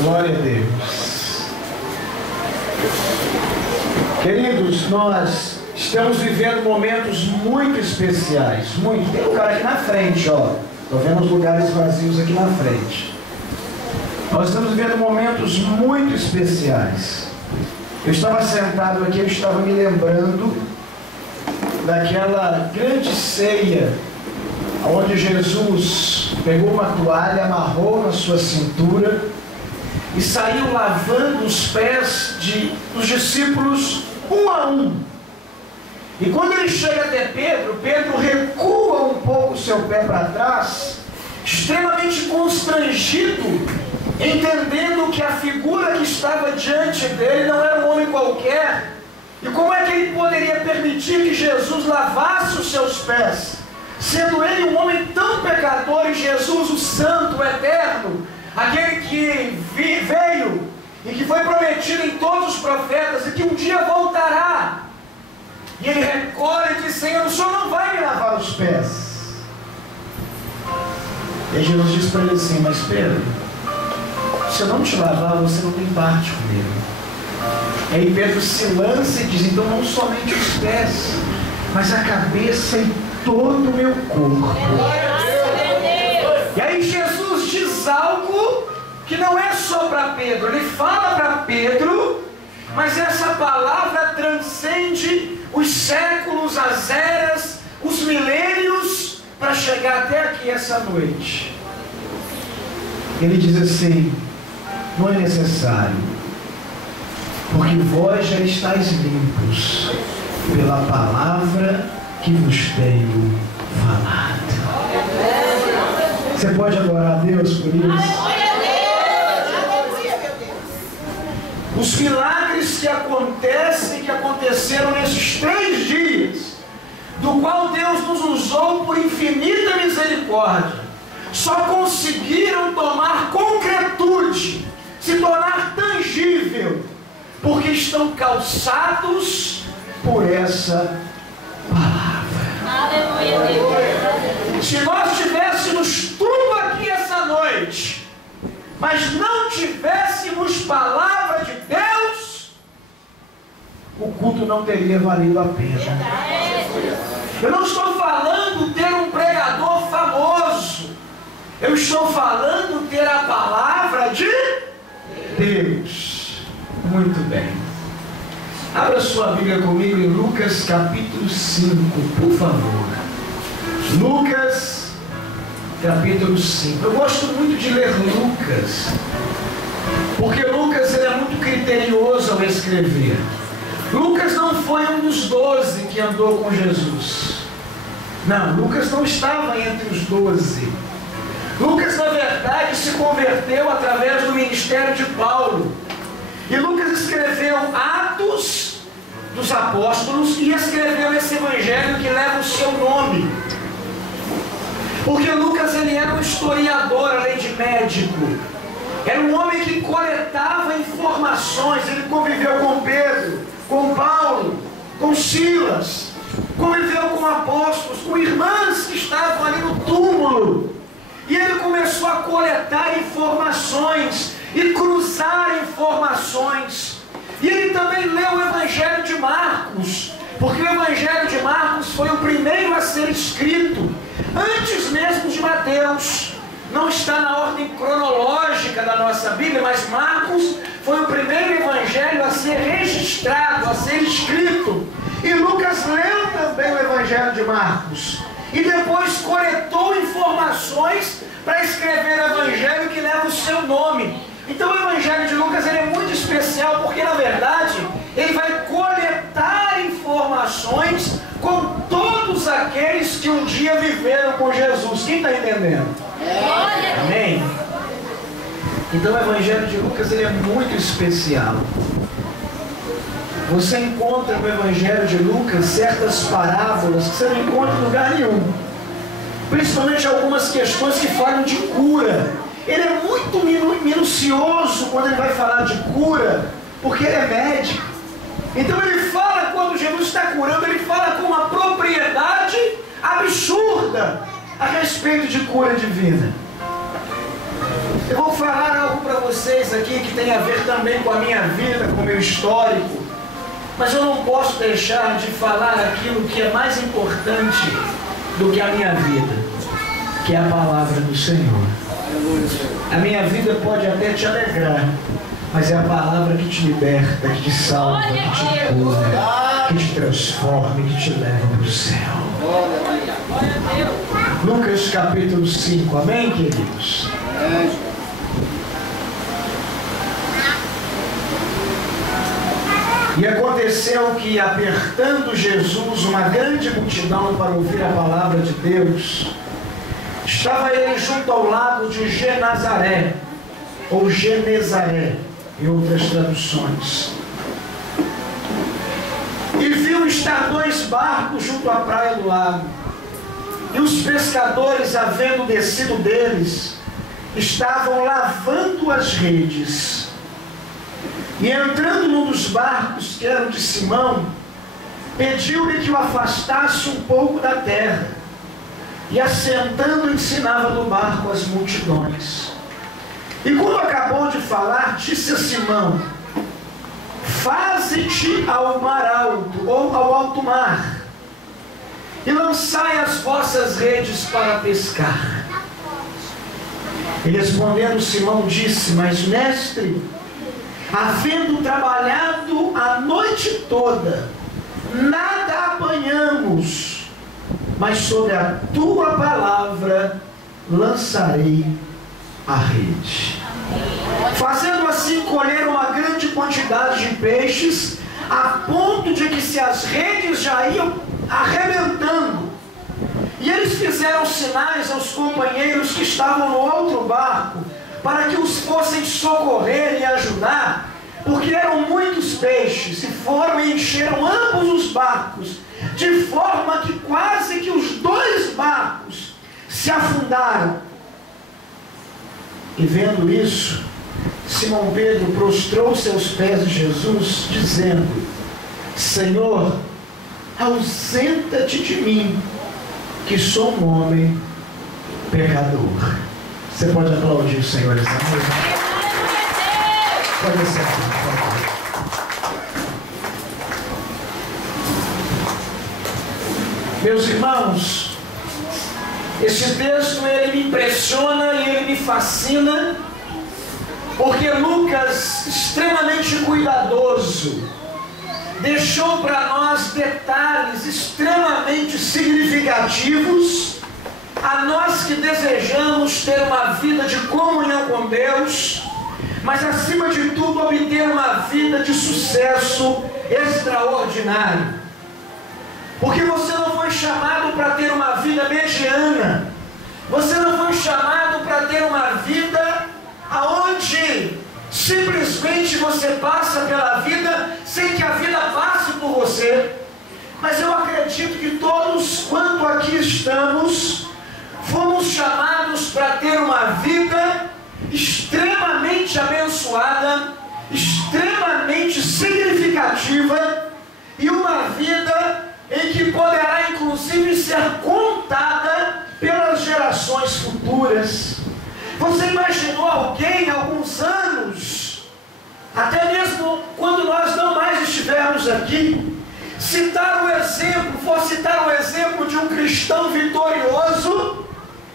Glória a Deus. Queridos, nós estamos vivendo momentos muito especiais. Muito. Tem lugar aqui na frente, ó. Estou vendo os lugares vazios aqui na frente. Nós estamos vivendo momentos muito especiais. Eu estava sentado aqui, eu estava me lembrando daquela grande ceia, onde Jesus pegou uma toalha, amarrou na sua cintura e saiu lavando os pés dos discípulos um a um. E quando ele chega até Pedro, Pedro recua um pouco o seu pé para trás, extremamente constrangido, entendendo que a figura que estava diante dele não era um homem qualquer. E como é que ele poderia permitir que Jesus lavasse os seus pés, sendo ele um homem tão pecador, e Jesus, o santo, o eterno, aquele que veio e que foi prometido em todos os profetas e que um dia voltará? E ele recolhe e diz: Senhor, o Senhor não vai me lavar os pés. E Jesus diz para ele assim: mas Pedro, se eu não te lavar, você não tem parte comigo. Aí Pedro se lança e diz: então não somente os pés, mas a cabeça e todo o meu corpo. E aí Jesus diz algo que não é só para Pedro. Ele fala para Pedro, mas essa palavra transcende os séculos, as eras, os milênios, para chegar até aqui essa noite. Ele diz assim: não é necessário, porque vós já estáis limpos pela palavra que vos tenho falado. Você pode adorar a Deus por isso? Os milagres que acontecem, que aconteceram nesses 3 dias, do qual Deus nos usou por infinita misericórdia, só conseguiram tomar concretude, se tornar tangível, porque estão calçados por essa palavra. Se nós tivéssemos tudo aqui essa noite, mas não tivéssemos palavra de Deus, o culto não teria valido a pena. Eu não estou falando ter um pregador famoso, eu estou falando ter a palavra de Deus. Muito bem. Abra sua Bíblia comigo em Lucas capítulo 5, por favor. Lucas capítulo 5. Eu gosto muito de ler Lucas, porque Lucas ele é muito criterioso ao escrever. Lucas não foi um dos 12 que andou com Jesus. Não, Lucas não estava entre os 12. Lucas, na verdade, se converteu através do ministério de Paulo. E Lucas escreveu Atos dos Apóstolos e escreveu esse evangelho que leva o seu nome. Porque Lucas ele era um historiador, além de médico. Era um homem que coletava informações. Ele conviveu com Pedro, com Paulo, com Silas, conviveu com apóstolos, com irmãs que estavam ali no túmulo. E ele começou a coletar informações e cruzar informações. E ele também leu o Evangelho de Marcos, porque o Evangelho de Marcos foi o primeiro a ser escrito, antes mesmo de Mateus. Não está na ordem cronológica da nossa Bíblia, mas Marcos foi o primeiro evangelho a ser registrado, a ser escrito. E Lucas leu também o Evangelho de Marcos. E depois coletou informações para escrever o Evangelho que leva o seu nome. Então o Evangelho de Lucas ele é muito especial, porque na verdade ele vai coletar informações com todos aqueles que um dia viveram com Jesus. Quem está entendendo? Amém? Então o Evangelho de Lucas ele é muito especial. Você encontra no Evangelho de Lucas certas parábolas que você não encontra em lugar nenhum. Principalmente algumas questões que falam de cura. Ele é muito minucioso quando ele vai falar de cura, porque ele é médico. Então ele fala, quando Jesus está curando, ele fala com uma propriedade absurda a respeito de cura divina. Eu vou falar algo para vocês aqui que tem a ver também com a minha vida, com o meu histórico. Mas eu não posso deixar de falar aquilo que é mais importante do que a minha vida, que é a palavra do Senhor. A minha vida pode até te alegrar, mas é a palavra que te liberta, que te salva, que te cura, que te transforma, que te leva para o céu. Lucas capítulo 5, amém, queridos? E aconteceu que, apertando Jesus uma grande multidão para ouvir a palavra de Deus, estava ele junto ao lago de Genazaré, ou Genezaré, em outras traduções. E viu estar 2 barcos junto à praia do lago. E os pescadores, havendo descido deles, estavam lavando as redes. E entrando num dos barcos, que era o de Simão, pediu-lhe que o afastasse um pouco da terra. E assentando, ensinava do barco as multidões. E quando acabou de falar, disse a Simão: faze-te ao mar alto, ou ao alto mar, e lançai as vossas redes para pescar. E respondendo Simão disse: mas mestre, havendo trabalhado a noite toda, nada apanhamos, mas sobre a tua palavra lançarei a rede. Fazendo assim, colheram uma grande quantidade de peixes, a ponto de que se as redes já iam arrebentando. E eles fizeram sinais aos companheiros que estavam no outro barco, para que os fossem socorrer e ajudar, porque eram muitos peixes, e foram e encheram ambos os barcos, de forma que quase que os 2 barcos se afundaram. E vendo isso, Simão Pedro prostrou-se aos pés de Jesus, dizendo: Senhor, ausenta-te de mim, que sou um homem pecador. Você pode aplaudir o Senhor essa noite? Pode ser, por favor. Meus irmãos, esse texto ele me impressiona e ele me fascina, porque Lucas, extremamente cuidadoso, deixou para nós detalhes extremamente significativos a nós que desejamos ter uma vida de comunhão com Deus, mas acima de tudo obter uma vida de sucesso extraordinário. Porque você não foi chamado para ter uma vida mediana, você não foi chamado para ter uma vida aonde simplesmente você passa pela vida sem que a vida passe por você. Mas eu acredito que todos quanto aqui estamos fomos chamados para ter uma vida extremamente abençoada, extremamente significativa, e uma vida em que poderá inclusive ser contada pelas gerações futuras. Você imaginou alguém há alguns anos, até mesmo quando nós não mais estivermos aqui, for citar o exemplo de um cristão vitorioso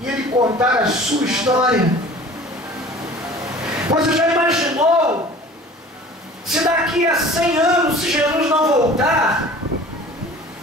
e ele contar a sua história? Você já imaginou se daqui a 100 anos, se Jesus não voltar,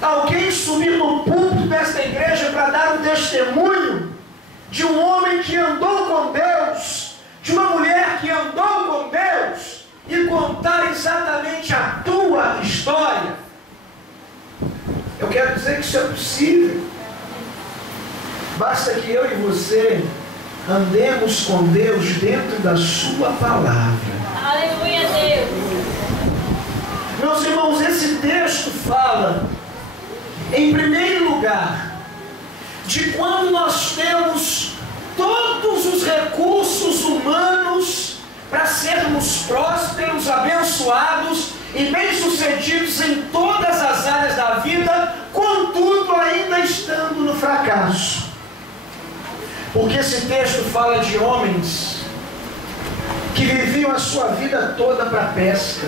alguém subir no púlpito desta igreja para dar um testemunho de um homem que andou com Deus, de uma mulher que andou com Deus, e contar exatamente a tua história? Eu quero dizer que isso é possível. Basta que eu e você andemos com Deus dentro da sua palavra. Aleluia, Deus. Meus irmãos, esse texto fala, em primeiro lugar, de quando nós temos todos os recursos humanos para sermos prósperos, abençoados e bem-sucedidos em todas as áreas da vida, contudo ainda estando no fracasso. Porque esse texto fala de homens que viviam a sua vida toda para a pesca.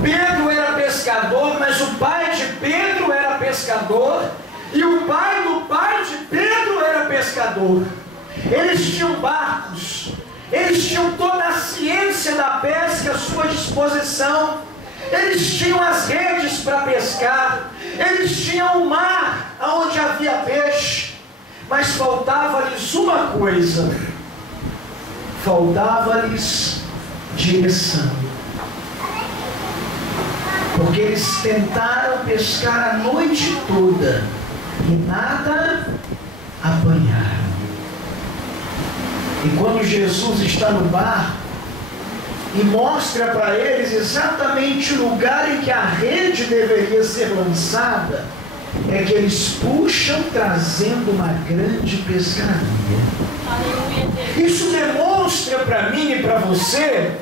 Pedro era pescador, mas o pai de Pedro era pescador, e o pai do pai de Pedro era pescador. Eles tinham barcos, eles tinham toda a ciência da pesca à sua disposição, eles tinham as redes para pescar, eles tinham o mar onde havia peixe, mas faltava-lhes uma coisa: faltava-lhes direção. Porque eles tentaram pescar a noite toda e nada apanharam. E quando Jesus está no barco e mostra para eles exatamente o lugar em que a rede deveria ser lançada, é que eles puxam trazendo uma grande pescaria. Isso demonstra para mim e para você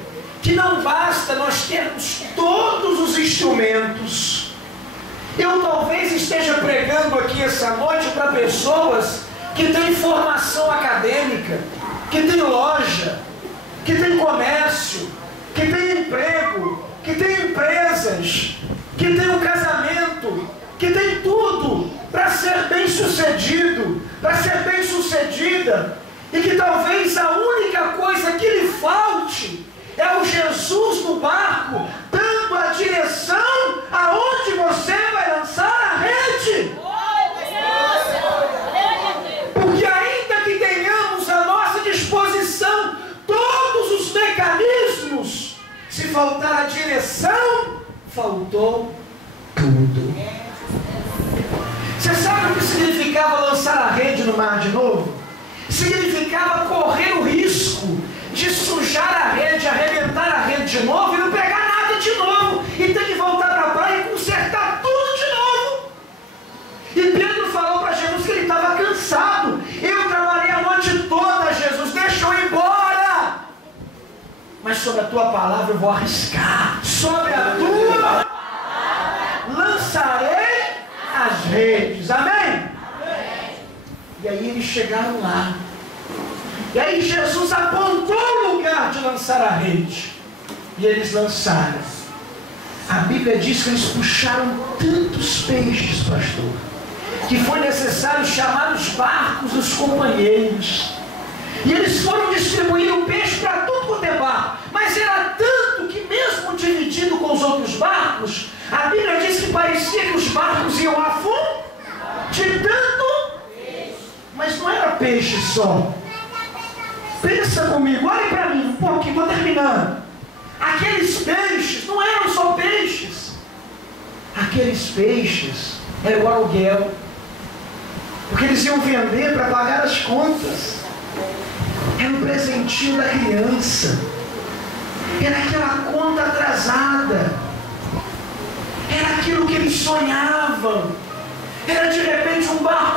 que não basta nós termos todos os instrumentos. Eu talvez esteja pregando aqui essa noite para pessoas que têm formação acadêmica, que têm loja, que têm comércio, que têm emprego, que têm empresas, que têm um casamento, que têm tudo para ser bem sucedido, para ser bem sucedida, e que talvez a única coisa que lhe falte é o Jesus no barco, dando a direção aonde você vai lançar a rede. Porque ainda que tenhamos à nossa disposição todos os mecanismos, se faltar a direção, faltou tudo. Você sabe o que significava lançar a rede no mar de novo? Significava correr o risco de sujar a rede, arrebentar a rede de novo e não pegar nada de novo, e ter que voltar para a praia e consertar tudo de novo. E Pedro falou para Jesus que ele estava cansado. Eu trabalhei a noite toda, Jesus, deixa eu ir embora. Mas sobre a tua palavra eu vou arriscar. Sobre a tua lançarei as redes. Amém? E aí eles chegaram lá. E aí Jesus apontou o lugar de lançar a rede. E eles lançaram. A Bíblia diz que eles puxaram tantos peixes, pastor, que foi necessário chamar os barcos dos companheiros. E eles foram distribuir o peixe para tudo quanto é barco. Mas era tanto que mesmo dividido com os outros barcos, a Bíblia diz que parecia que os barcos iam a fundo de tanto. Mas não era peixe só. Pensa comigo, olhe para mim um pouquinho, vou terminando. Aqueles peixes não eram só peixes. Aqueles peixes eram o aluguel. Porque eles iam vender para pagar as contas. Era um presentinho da criança. Era aquela conta atrasada. Era aquilo que eles sonhavam. Era de repente um barco